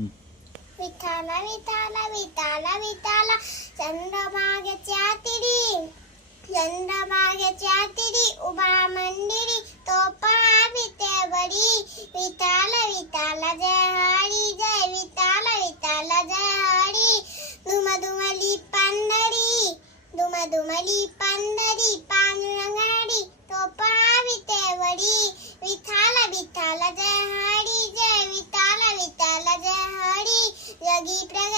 विठाला विठाला विठाला विठाला चंद्रभागेच्या तिरी उभा मंदिरी तो पहा विटेवरी विठाला विठाला जय हरी जय विठाला विठाला जय हरी दुमदुमली पंढरी पांडुरंगाडी तो पहा विटेवरी विठाला विठाला जय हरी जय विठाला विठाला जय हरी जगी प्रगती